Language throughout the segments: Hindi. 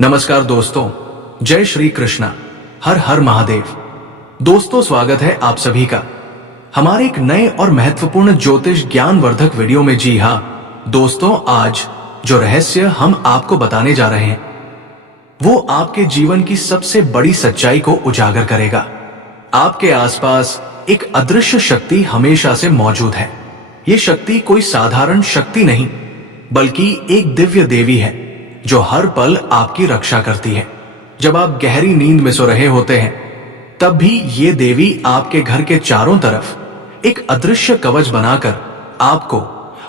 नमस्कार दोस्तों, जय श्री कृष्णा, हर हर महादेव। दोस्तों, स्वागत है आप सभी का हमारे एक नए और महत्वपूर्ण ज्योतिष ज्ञानवर्धक वीडियो में। जी हाँ दोस्तों, आज जो रहस्य हम आपको बताने जा रहे हैं वो आपके जीवन की सबसे बड़ी सच्चाई को उजागर करेगा। आपके आसपास एक अदृश्य शक्ति हमेशा से मौजूद है। ये शक्ति कोई साधारण शक्ति नहीं, बल्कि एक दिव्य देवी है जो हर पल आपकी रक्षा करती है। जब आप गहरी नींद में सो रहे होते हैं, तब भी ये देवी आपके घर के चारों तरफ एक अदृश्य कवच बनाकर आपको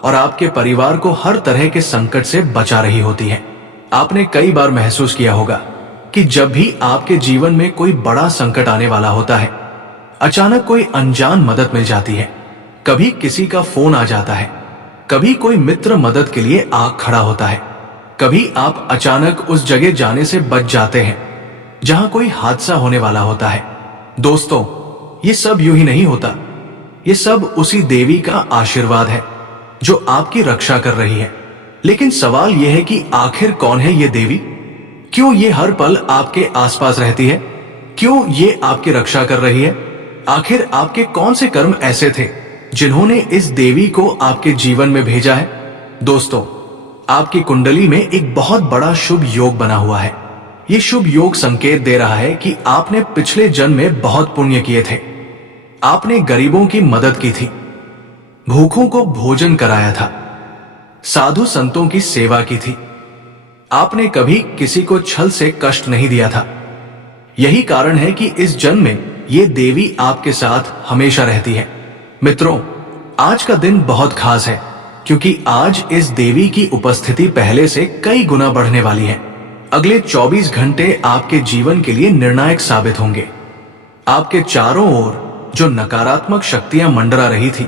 और आपके परिवार को हर तरह के संकट से बचा रही होती है। आपने कई बार महसूस किया होगा कि जब भी आपके जीवन में कोई बड़ा संकट आने वाला होता है, अचानक कोई अनजान मदद मिल जाती है। कभी किसी का फोन आ जाता है, कभी कोई मित्र मदद के लिए आ खड़ा होता है, कभी आप अचानक उस जगह जाने से बच जाते हैं जहां कोई हादसा होने वाला होता है। दोस्तों, ये सब यूं ही नहीं होता। ये सब उसी देवी का आशीर्वाद है जो आपकी रक्षा कर रही है। लेकिन सवाल यह है कि आखिर कौन है ये देवी? क्यों ये हर पल आपके आसपास रहती है? क्यों ये आपकी रक्षा कर रही है? आखिर आपके कौन से कर्म ऐसे थे जिन्होंने इस देवी को आपके जीवन में भेजा है? दोस्तों, आपकी कुंडली में एक बहुत बड़ा शुभ योग बना हुआ है। ये शुभ योग संकेत दे रहा है कि आपने पिछले जन्म में बहुत पुण्य किए थे। आपने गरीबों की मदद की थी, भूखों को भोजन कराया था, साधु संतों की सेवा की थी। आपने कभी किसी को छल से कष्ट नहीं दिया था। यही कारण है कि इस जन्म में ये देवी आपके साथ हमेशा रहती है। मित्रों, आज का दिन बहुत खास है क्योंकि आज इस देवी की उपस्थिति पहले से कई गुना बढ़ने वाली है। अगले 24 घंटे आपके जीवन के लिए निर्णायक साबित होंगे। आपके चारों ओर जो नकारात्मक शक्तियां मंडरा रही थी,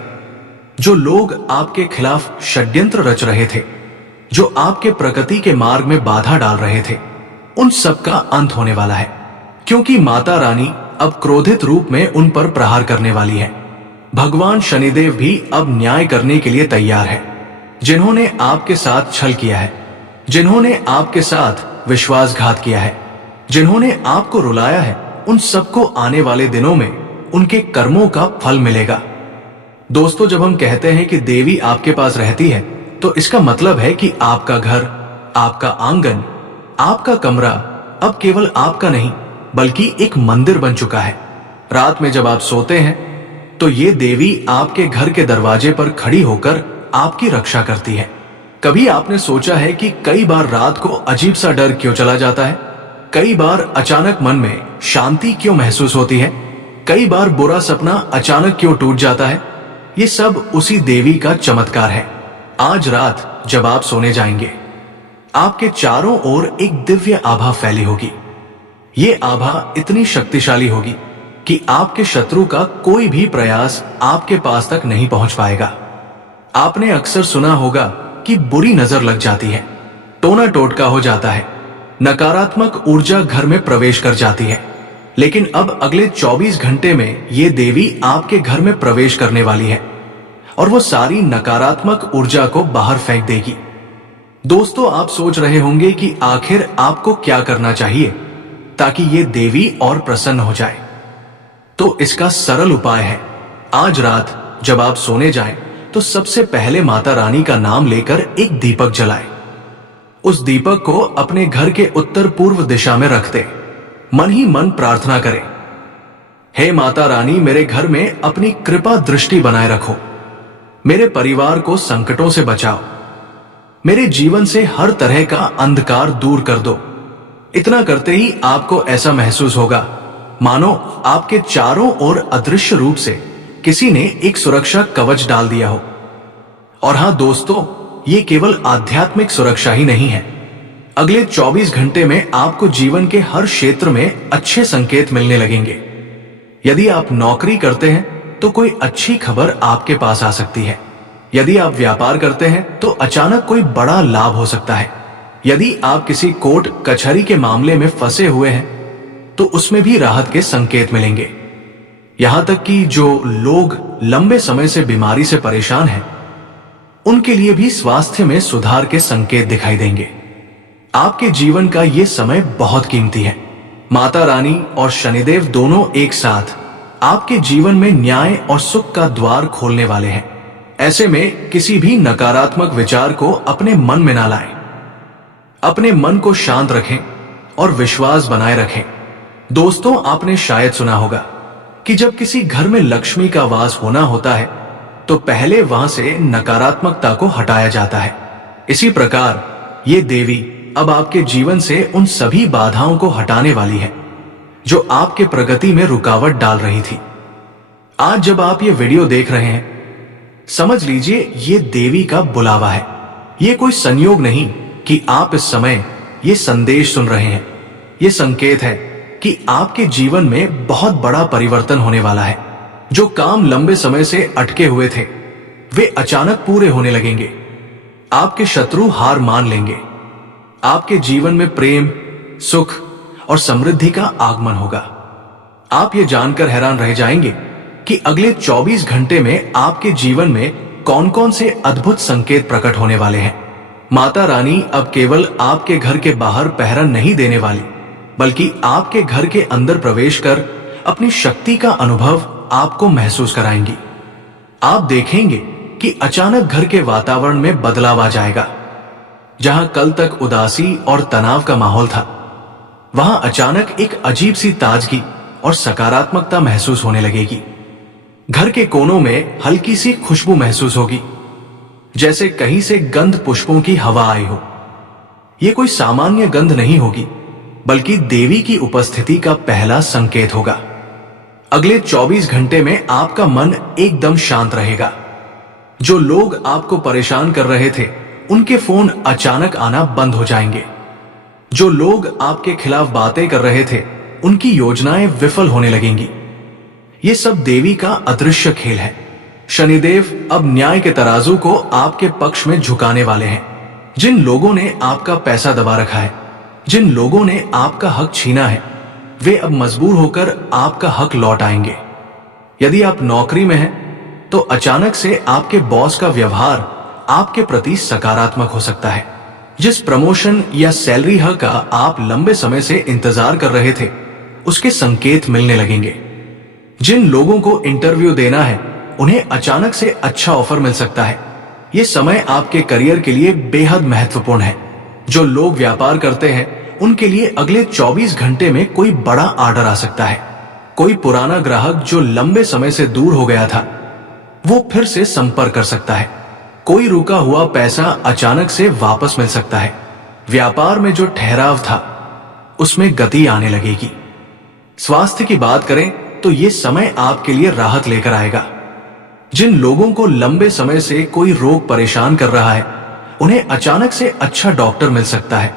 जो लोग आपके खिलाफ षड्यंत्र रच रहे थे, जो आपके प्रगति के मार्ग में बाधा डाल रहे थे, उन सब का अंत होने वाला है। क्योंकि माता रानी अब क्रोधित रूप में उन पर प्रहार करने वाली है। भगवान शनिदेव भी अब न्याय करने के लिए तैयार है। जिन्होंने आपके साथ छल किया है, जिन्होंने आपके साथ विश्वासघात किया है, जिन्होंने आपको रुलाया है, उन सबको आने वाले दिनों में उनके कर्मों का फल मिलेगा। दोस्तों, जब हम कहते हैं कि देवी आपके पास रहती है, तो इसका मतलब है कि आपका घर, आपका आंगन, आपका कमरा अब केवल आपका नहीं बल्कि एक मंदिर बन चुका है। रात में जब आप सोते हैं तो ये देवी आपके घर के दरवाजे पर खड़ी होकर आपकी रक्षा करती है। कभी आपने सोचा है कि कई बार रात को अजीब सा डर क्यों चला जाता है? कई बार अचानक मन में शांति क्यों महसूस होती है? कई बार बुरा सपना अचानक क्यों टूट जाता है? ये सब उसी देवी का चमत्कार है। आज रात जब आप सोने जाएंगे, आपके चारों ओर एक दिव्य आभा फैली होगी। ये आभा इतनी शक्तिशाली होगी कि आपके शत्रु का कोई भी प्रयास आपके पास तक नहीं पहुंच पाएगा। आपने अक्सर सुना होगा कि बुरी नजर लग जाती है, टोना टोटका हो जाता है, नकारात्मक ऊर्जा घर में प्रवेश कर जाती है। लेकिन अब अगले 24 घंटे में ये देवी आपके घर में प्रवेश करने वाली है और वो सारी नकारात्मक ऊर्जा को बाहर फेंक देगी। दोस्तों, आप सोच रहे होंगे कि आखिर आपको क्या करना चाहिए ताकि ये देवी और प्रसन्न हो जाए। तो इसका सरल उपाय है, आज रात जब आप सोने जाएं, तो सबसे पहले माता रानी का नाम लेकर एक दीपक जलाएं। उस दीपक को अपने घर के उत्तर पूर्व दिशा में रख दें। मन ही मन प्रार्थना करें, हे माता रानी, मेरे घर में अपनी कृपा दृष्टि बनाए रखो, मेरे परिवार को संकटों से बचाओ, मेरे जीवन से हर तरह का अंधकार दूर कर दो। इतना करते ही आपको ऐसा महसूस होगा मानो आपके चारों ओर अदृश्य रूप से किसी ने एक सुरक्षा कवच डाल दिया हो। और हां दोस्तों, ये केवल आध्यात्मिक सुरक्षा ही नहीं है। अगले 24 घंटे में आपको जीवन के हर क्षेत्र में अच्छे संकेत मिलने लगेंगे। यदि आप नौकरी करते हैं तो कोई अच्छी खबर आपके पास आ सकती है। यदि आप व्यापार करते हैं तो अचानक कोई बड़ा लाभ हो सकता है। यदि आप किसी कोर्ट कचहरी के मामले में फंसे हुए हैं तो उसमें भी राहत के संकेत मिलेंगे। यहां तक कि जो लोग लंबे समय से बीमारी से परेशान हैं, उनके लिए भी स्वास्थ्य में सुधार के संकेत दिखाई देंगे। आपके जीवन का ये समय बहुत कीमती है। माता रानी और शनिदेव दोनों एक साथ आपके जीवन में न्याय और सुख का द्वार खोलने वाले हैं। ऐसे में किसी भी नकारात्मक विचार को अपने मन में ना लाएं। अपने मन को शांत रखें और विश्वास बनाए रखें। दोस्तों, आपने शायद सुना होगा कि जब किसी घर में लक्ष्मी का वास होना होता है तो पहले वहां से नकारात्मकता को हटाया जाता है। इसी प्रकार ये देवी अब आपके जीवन से उन सभी बाधाओं को हटाने वाली है जो आपके प्रगति में रुकावट डाल रही थी। आज जब आप ये वीडियो देख रहे हैं, समझ लीजिए ये देवी का बुलावा है। ये कोई संयोग नहीं कि आप इस समय ये संदेश सुन रहे हैं। ये संकेत है कि आपके जीवन में बहुत बड़ा परिवर्तन होने वाला है। जो काम लंबे समय से अटके हुए थे वे अचानक पूरे होने लगेंगे। आपके शत्रु हार मान लेंगे। आपके जीवन में प्रेम, सुख और समृद्धि का आगमन होगा। आप ये जानकर हैरान रह जाएंगे कि अगले 24 घंटे में आपके जीवन में कौन कौन से अद्भुत संकेत प्रकट होने वाले हैं। माता रानी अब केवल आपके घर के बाहर पहरा नहीं देने वाली, बल्कि आपके घर के अंदर प्रवेश कर अपनी शक्ति का अनुभव आपको महसूस कराएंगी। आप देखेंगे कि अचानक घर के वातावरण में बदलाव आ जाएगा। जहां कल तक उदासी और तनाव का माहौल था, वहां अचानक एक अजीब सी ताजगी और सकारात्मकता महसूस होने लगेगी। घर के कोनों में हल्की सी खुशबू महसूस होगी, जैसे कहीं से गंध पुष्पों की हवा आई हो। यह कोई सामान्य गंध नहीं होगी, बल्कि देवी की उपस्थिति का पहला संकेत होगा। अगले 24 घंटे में आपका मन एकदम शांत रहेगा। जो लोग आपको परेशान कर रहे थे उनके फोन अचानक आना बंद हो जाएंगे। जो लोग आपके खिलाफ बातें कर रहे थे उनकी योजनाएं विफल होने लगेंगी। ये सब देवी का अदृश्य खेल है। शनिदेव अब न्याय के तराजू को आपके पक्ष में झुकाने वाले हैं। जिन लोगों ने आपका पैसा दबा रखा है, जिन लोगों ने आपका हक छीना है, वे अब मजबूर होकर आपका हक लौट आएंगे। यदि आप नौकरी में हैं तो अचानक से आपके बॉस का व्यवहार आपके प्रति सकारात्मक हो सकता है। जिस प्रमोशन या सैलरी हक का आप लंबे समय से इंतजार कर रहे थे उसके संकेत मिलने लगेंगे। जिन लोगों को इंटरव्यू देना है उन्हें अचानक से अच्छा ऑफर मिल सकता है। यह समय आपके करियर के लिए बेहद महत्वपूर्ण है। जो लोग व्यापार करते हैं उनके लिए अगले 24 घंटे में कोई बड़ा ऑर्डर आ सकता है। कोई पुराना ग्राहक जो लंबे समय से दूर हो गया था वो फिर से संपर्क कर सकता है। कोई रुका हुआ पैसा अचानक से वापस मिल सकता है। व्यापार में जो ठहराव था उसमें गति आने लगेगी। स्वास्थ्य की बात करें तो यह समय आपके लिए राहत लेकर आएगा। जिन लोगों को लंबे समय से कोई रोग परेशान कर रहा है उन्हें अचानक से अच्छा डॉक्टर मिल सकता है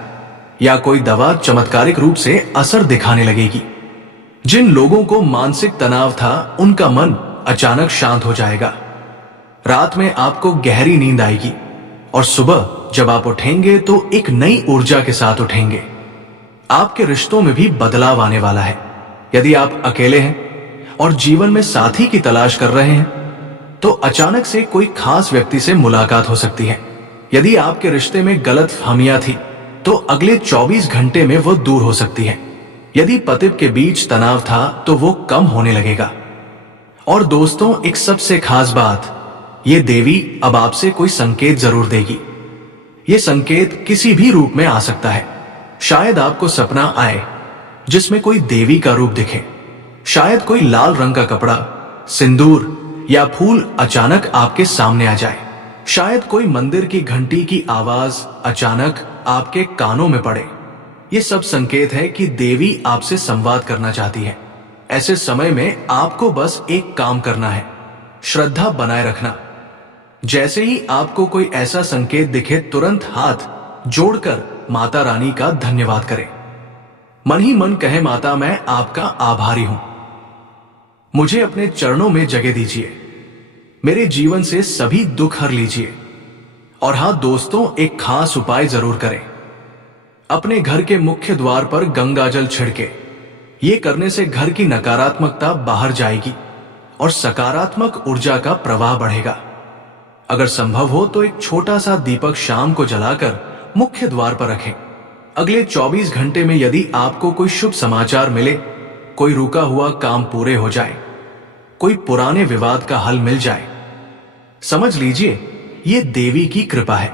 या कोई दवा चमत्कारिक रूप से असर दिखाने लगेगी। जिन लोगों को मानसिक तनाव था उनका मन अचानक शांत हो जाएगा। रात में आपको गहरी नींद आएगी और सुबह जब आप उठेंगे तो एक नई ऊर्जा के साथ उठेंगे। आपके रिश्तों में भी बदलाव आने वाला है। यदि आप अकेले हैं और जीवन में साथी की तलाश कर रहे हैं तो अचानक से कोई खास व्यक्ति से मुलाकात हो सकती है। यदि आपके रिश्ते में गलतफहमियां थी तो अगले 24 घंटे में वो दूर हो सकती है। यदि पति के बीच तनाव था तो वो कम होने लगेगा। और दोस्तों, एक सबसे खास बात, ये देवी अब आपसे कोई संकेत जरूर देगी। ये संकेत किसी भी रूप में आ सकता है। शायद आपको सपना आए जिसमें कोई देवी का रूप दिखे। शायद कोई लाल रंग का कपड़ा, सिंदूर या फूल अचानक आपके सामने आ जाए। शायद कोई मंदिर की घंटी की आवाज अचानक आपके कानों में पड़े। ये सब संकेत है कि देवी आपसे संवाद करना चाहती है। ऐसे समय में आपको बस एक काम करना है, श्रद्धा बनाए रखना। जैसे ही आपको कोई ऐसा संकेत दिखे तुरंत हाथ जोड़कर माता रानी का धन्यवाद करें। मन ही मन कहे, माता मैं आपका आभारी हूं, मुझे अपने चरणों में जगह दीजिए, मेरे जीवन से सभी दुख हर लीजिए। और हाँ दोस्तों, एक खास उपाय जरूर करें। अपने घर के मुख्य द्वार पर गंगा जल छिड़के। ये करने से घर की नकारात्मकता बाहर जाएगी और सकारात्मक ऊर्जा का प्रवाह बढ़ेगा। अगर संभव हो तो एक छोटा सा दीपक शाम को जलाकर मुख्य द्वार पर रखें अगले 24 घंटे में यदि आपको कोई शुभ समाचार मिले, कोई रुका हुआ काम पूरे हो जाए, कोई पुराने विवाद का हल मिल जाए, समझ लीजिए ये देवी की कृपा है।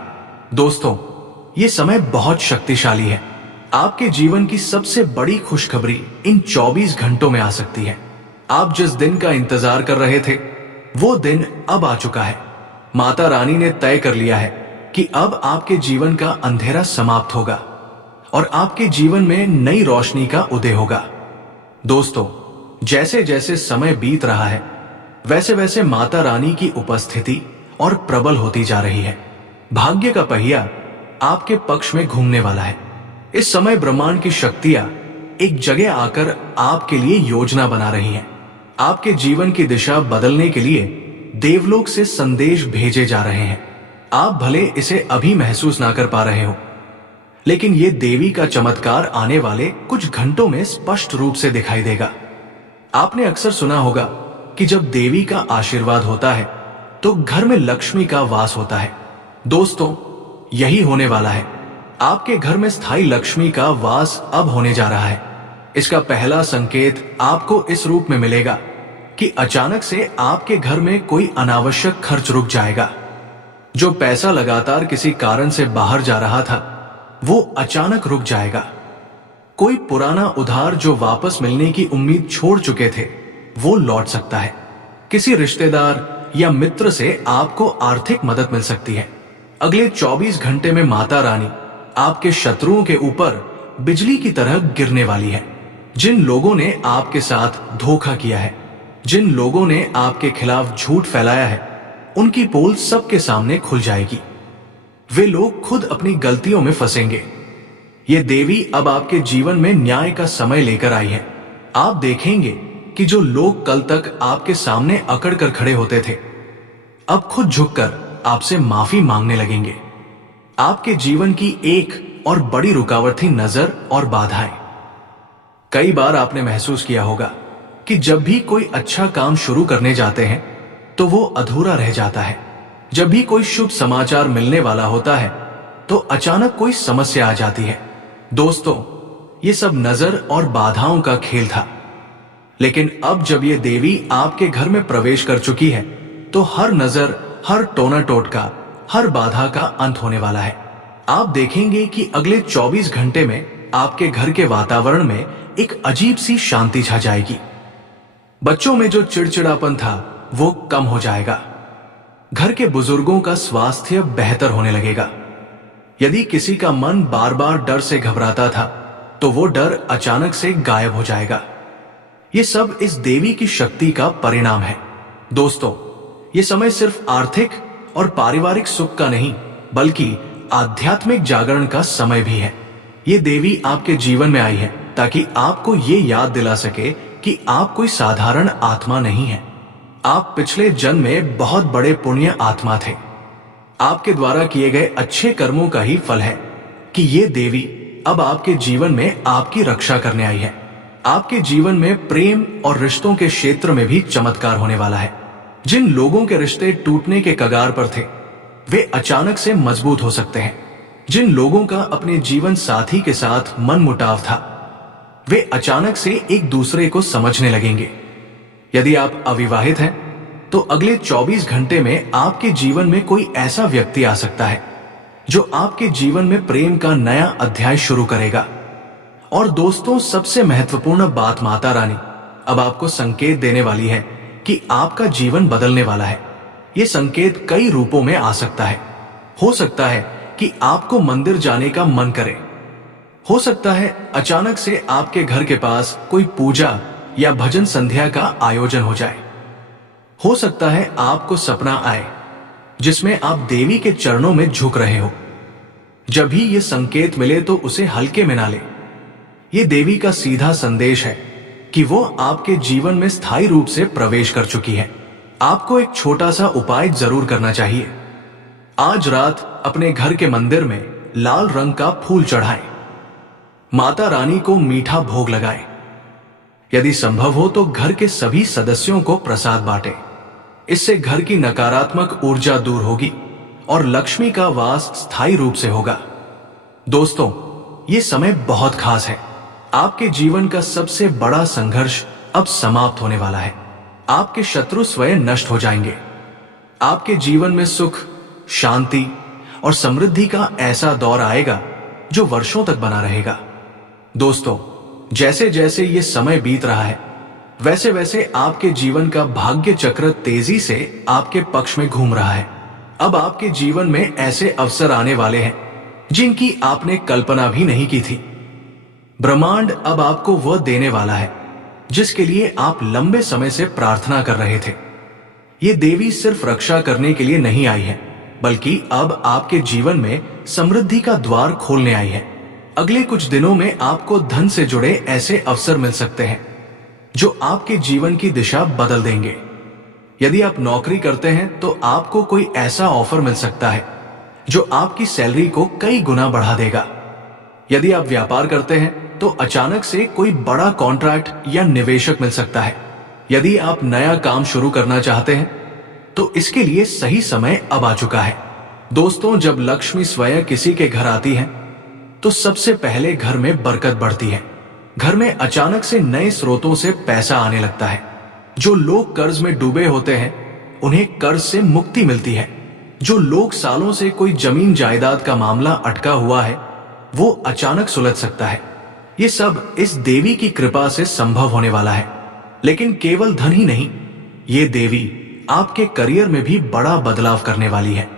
दोस्तों, ये समय बहुत शक्तिशाली है। आपके जीवन की सबसे बड़ी खुशखबरी इन 24 घंटों में आ सकती है। आप जिस दिन का इंतजार कर रहे थे, वो दिन अब आ चुका है। माता रानी ने तय कर लिया है कि अब आपके जीवन का अंधेरा समाप्त होगा और आपके जीवन में नई रोशनी का उदय होगा। दोस्तों, जैसे जैसे समय बीत रहा है, वैसे वैसे माता रानी की उपस्थिति और प्रबल होती जा रही है। भाग्य का पहिया आपके पक्ष में घूमने वाला है। इस समय ब्रह्मांड की शक्तियां एक जगह आकर आपके लिए योजना बना रही हैं। आपके जीवन की दिशा बदलने के लिए देवलोक से संदेश भेजे जा रहे हैं। आप भले इसे अभी महसूस ना कर पा रहे हो, लेकिन ये देवी का चमत्कार आने वाले कुछ घंटों में स्पष्ट रूप से दिखाई देगा। आपने अक्सर सुना होगा कि जब देवी का आशीर्वाद होता है तो घर में लक्ष्मी का वास होता है। दोस्तों, यही होने वाला है। आपके घर में स्थायी लक्ष्मी का वास अब होने जा रहा है। इसका पहला संकेत आपको इस रूप में मिलेगा कि अचानक से आपके घर में कोई अनावश्यक खर्च रुक जाएगा। जो पैसा लगातार किसी कारण से बाहर जा रहा था, वो अचानक रुक जाएगा। कोई पुराना उधार जो वापस मिलने की उम्मीद छोड़ चुके थे, वो लौट सकता है। किसी रिश्तेदार या मित्र से आपको आर्थिक मदद मिल सकती है। अगले 24 घंटे में माता रानी आपके शत्रुओं के ऊपर बिजली की तरह गिरने वाली है। जिन लोगों ने आपके साथ धोखा किया है, जिन लोगों ने आपके खिलाफ झूठ फैलाया है, उनकी पोल सबके सामने खुल जाएगी। वे लोग खुद अपनी गलतियों में फंसेंगे। ये देवी अब आपके जीवन में न्याय का समय लेकर आई है। आप देखेंगे कि जो लोग कल तक आपके सामने अकड़ कर खड़े होते थे, अब खुद झुककर आपसे माफी मांगने लगेंगे। आपके जीवन की एक और बड़ी रुकावट थी नजर और बाधाएं। कई बार आपने महसूस किया होगा कि जब भी कोई अच्छा काम शुरू करने जाते हैं तो वो अधूरा रह जाता है। जब भी कोई शुभ समाचार मिलने वाला होता है तो अचानक कोई समस्या आ जाती है। दोस्तों, ये सब नजर और बाधाओं का खेल था, लेकिन अब जब ये देवी आपके घर में प्रवेश कर चुकी है तो हर नजर, हर टोना टोटका, हर बाधा का अंत होने वाला है। आप देखेंगे कि अगले 24 घंटे में आपके घर के वातावरण में एक अजीब सी शांति छा जाएगी। बच्चों में जो चिड़चिड़ापन था वो कम हो जाएगा। घर के बुजुर्गों का स्वास्थ्य बेहतर होने लगेगा। यदि किसी का मन बार बार डर से घबराता था तो वो डर अचानक से गायब हो जाएगा। ये सब इस देवी की शक्ति का परिणाम है। दोस्तों, ये समय सिर्फ आर्थिक और पारिवारिक सुख का नहीं, बल्कि आध्यात्मिक जागरण का समय भी है। ये देवी आपके जीवन में आई है ताकि आपको ये याद दिला सके कि आप कोई साधारण आत्मा नहीं है। आप पिछले जन्म में बहुत बड़े पुण्य आत्मा थे। आपके द्वारा किए गए अच्छे कर्मों का ही फल है कि ये देवी अब आपके जीवन में आपकी रक्षा करने आई है। आपके जीवन में प्रेम और रिश्तों के क्षेत्र में भी चमत्कार होने वाला है। जिन लोगों के रिश्ते टूटने के कगार पर थे, वे अचानक से मजबूत हो सकते हैं। जिन लोगों का अपने जीवन साथी के साथ मनमुटाव था, वे अचानक से एक दूसरे को समझने लगेंगे। यदि आप अविवाहित हैं तो अगले 24 घंटे में आपके जीवन में कोई ऐसा व्यक्ति आ सकता है जो आपके जीवन में प्रेम का नया अध्याय शुरू करेगा। और दोस्तों, सबसे महत्वपूर्ण बात, माता रानी अब आपको संकेत देने वाली है कि आपका जीवन बदलने वाला है। यह संकेत कई रूपों में आ सकता है। हो सकता है कि आपको मंदिर जाने का मन करे। हो सकता है अचानक से आपके घर के पास कोई पूजा या भजन संध्या का आयोजन हो जाए। हो सकता है आपको सपना आए जिसमें आप देवी के चरणों में झुक रहे हो। जब भी ये संकेत मिले तो उसे हल्के में ना ले। ये देवी का सीधा संदेश है कि वो आपके जीवन में स्थायी रूप से प्रवेश कर चुकी है। आपको एक छोटा सा उपाय जरूर करना चाहिए। आज रात अपने घर के मंदिर में लाल रंग का फूल चढ़ाएं। माता रानी को मीठा भोग लगाएं। यदि संभव हो तो घर के सभी सदस्यों को प्रसाद बांटें। इससे घर की नकारात्मक ऊर्जा दूर होगी और लक्ष्मी का वास स्थायी रूप से होगा। दोस्तों, ये समय बहुत खास है। आपके जीवन का सबसे बड़ा संघर्ष अब समाप्त होने वाला है। आपके शत्रु स्वयं नष्ट हो जाएंगे। आपके जीवन में सुख, शांति और समृद्धि का ऐसा दौर आएगा जो वर्षों तक बना रहेगा। दोस्तों, जैसे जैसे ये समय बीत रहा है, वैसे वैसे आपके जीवन का भाग्य चक्र तेजी से आपके पक्ष में घूम रहा है। अब आपके जीवन में ऐसे अवसर आने वाले हैं जिनकी आपने कल्पना भी नहीं की थी। ब्रह्मांड अब आपको वह देने वाला है जिसके लिए आप लंबे समय से प्रार्थना कर रहे थे। ये देवी सिर्फ रक्षा करने के लिए नहीं आई है, बल्कि अब आपके जीवन में समृद्धि का द्वार खोलने आई है। अगले कुछ दिनों में आपको धन से जुड़े ऐसे अवसर मिल सकते हैं जो आपके जीवन की दिशा बदल देंगे। यदि आप नौकरी करते हैं तो आपको कोई ऐसा ऑफर मिल सकता है जो आपकी सैलरी को कई गुना बढ़ा देगा। यदि आप व्यापार करते हैं तो अचानक से कोई बड़ा कॉन्ट्रैक्ट या निवेशक मिल सकता है। यदि आप नया काम शुरू करना चाहते हैं तो इसके लिए सही समय अब आ चुका है। दोस्तों, जब लक्ष्मी स्वयं किसी के घर आती है तो सबसे पहले घर में बरकत बढ़ती है। घर में अचानक से नए स्रोतों से पैसा आने लगता है। जो लोग कर्ज में डूबे होते हैं उन्हें कर्ज से मुक्ति मिलती है। जो लोग सालों से कोई जमीन जायदाद का मामला अटका हुआ है वो अचानक सुलझ सकता है। ये सब इस देवी की कृपा से संभव होने वाला है। लेकिन केवल धन ही नहीं, ये देवी आपके करियर में भी बड़ा बदलाव करने वाली है।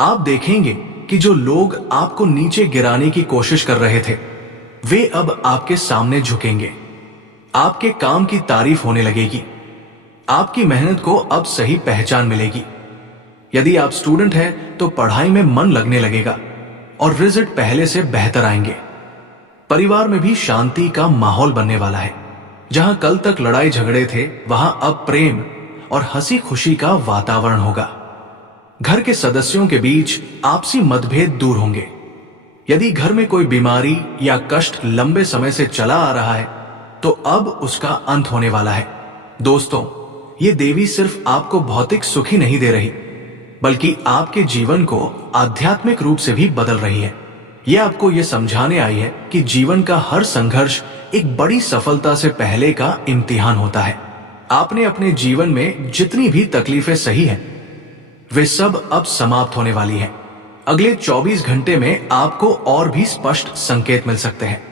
आप देखेंगे कि जो लोग आपको नीचे गिराने की कोशिश कर रहे थे वे अब आपके सामने झुकेंगे। आपके काम की तारीफ होने लगेगी। आपकी मेहनत को अब सही पहचान मिलेगी। यदि आप स्टूडेंट हैं तो पढ़ाई में मन लगने लगेगा और रिजल्ट पहले से बेहतर आएंगे। परिवार में भी शांति का माहौल बनने वाला है। जहां कल तक लड़ाई झगड़े थे वहां अब प्रेम और हंसी खुशी का वातावरण होगा। घर के सदस्यों के बीच आपसी मतभेद दूर होंगे। यदि घर में कोई बीमारी या कष्ट लंबे समय से चला आ रहा है तो अब उसका अंत होने वाला है। दोस्तों, ये देवी सिर्फ आपको भौतिक सुख ही नहीं दे रही बल्कि आपके जीवन को आध्यात्मिक रूप से भी बदल रही है। यह आपको यह समझाने आई है कि जीवन का हर संघर्ष एक बड़ी सफलता से पहले का इम्तिहान होता है। आपने अपने जीवन में जितनी भी तकलीफें सही हैं, वे सब अब समाप्त होने वाली हैं। अगले 24 घंटे में आपको और भी स्पष्ट संकेत मिल सकते हैं,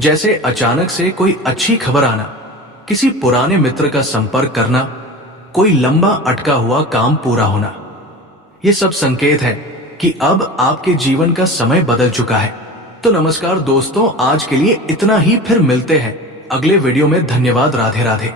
जैसे अचानक से कोई अच्छी खबर आना, किसी पुराने मित्र का संपर्क करना, कोई लंबा अटका हुआ काम पूरा होना। ये सब संकेत है कि अब आपके जीवन का समय बदल चुका है। तो नमस्कार दोस्तों, आज के लिए इतना ही। फिर मिलते हैं अगले वीडियो में। धन्यवाद। राधे राधे।